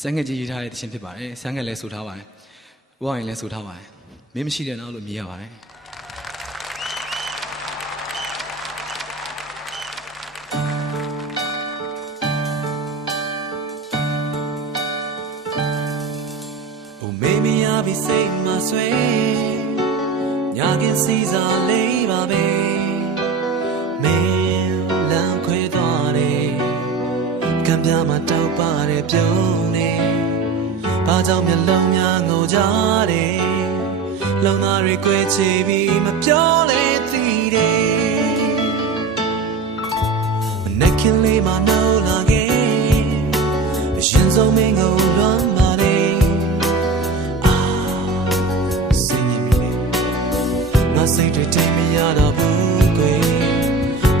ဆံငက်ကြီးရေးထားတဲ့တခြင်းဖြစ်ပါတယ်ဆံငက်လည်းဆိုထားပါတယ်ဝေါရင်လည်းဆိုထားပါတယ်မင်းမရှိတဲ့နောက်လို့မြည်ရပါတယ်ဘီစိတ်မဆွေညာကင်းစည်းစားလေးပါပဲမေ ပြားမှာတောက်ပါတဲ့ပြုံးနေဘာကြောင့်မျက်လုံးများငိုကြတယ်လုံသားတွေကိုယ်ချပြီးမပြောလဲသိတယ်မနေ့ကလေးမနှောလာခဲ့ရင်ဆုံးမင်းကိုလွမ်းပါတယ်စင်ရင်မိနေငါစိတ်တွေထိမရတော့ဘူးကွယ်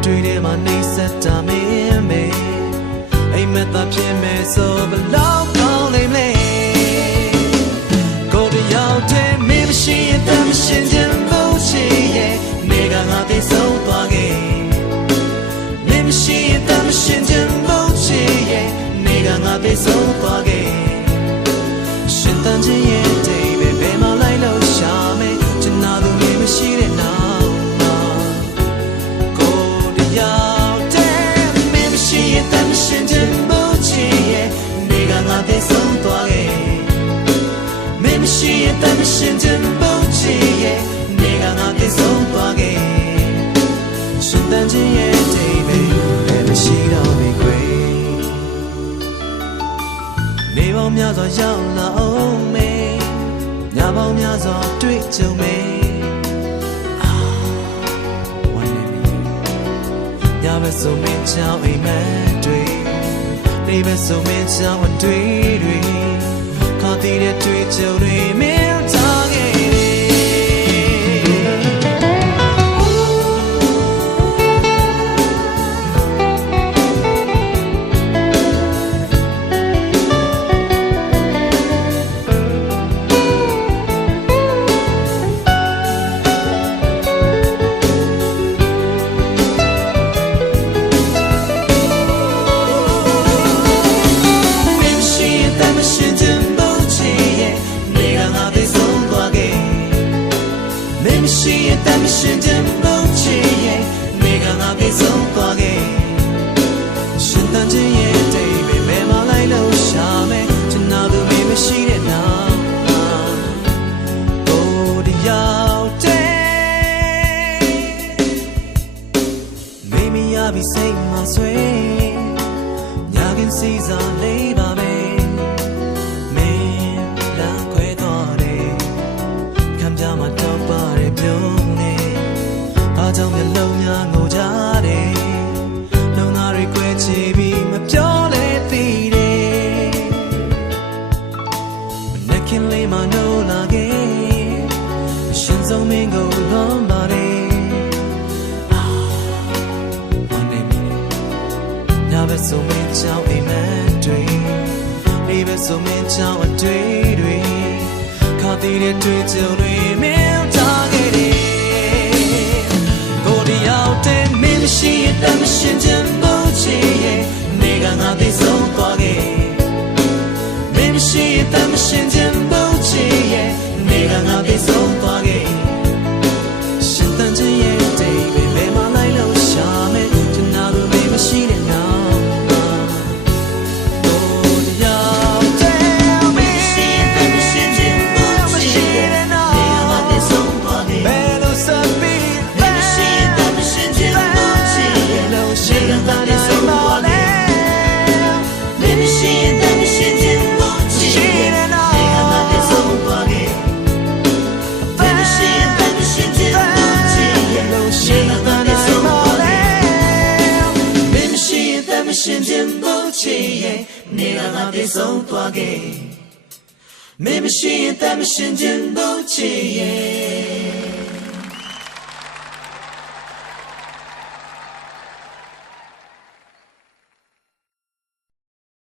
တွေ့တယ်မနေစက်တာမင်းမေအိ မ်မက်သာဖြစ်မယ်ဆိုဘလောက်ကောင်းလိမ့်မလဲကိုယ်တယောက်တည်းမင်းမရှိရင်တမ်းရှင်ခြင်းဘူးရှိရဲ့နေကငါသိဆုံးသွားခဲ့မင်းမရှိရင်တမ်းရှင်ခြင်းဘူးရှိရဲ့နေကငါသိဆုံးသွားခဲ့ရှင်တန်ချင်းရဲ့ ပေါင်းများစွာရောက်လာအောင်မေညပေါင်းများစွာတွေ့ကြုံမေအာဝမ်းနေပြီညဘက်ဆိုမင်းချောင်းအိမ်မက်တွေနေဘက်ဆိုမင်းချောင်းအတွေ့တွေခါတည်တဲ့တွေ့ကြုံ ဆွေးညာကင်းစီစားလေးပါပဲမင်းလမ်းခွဲသွားတယ်ခံကြမှာတောက်ပါရဲ့ပြုံးနေအားကြောင့်မျက်လုံးများ ဆိုမင်းချောင်းအိမ်မက်တွေနေဘက်ဆိုမင်းချောင်းအတွေ့တွေခါတည်တဲ့တွေ့ကြုံတွေ Vanishing, vanishing, vanishing, near that is so Vanishing, vanishing, vanishing,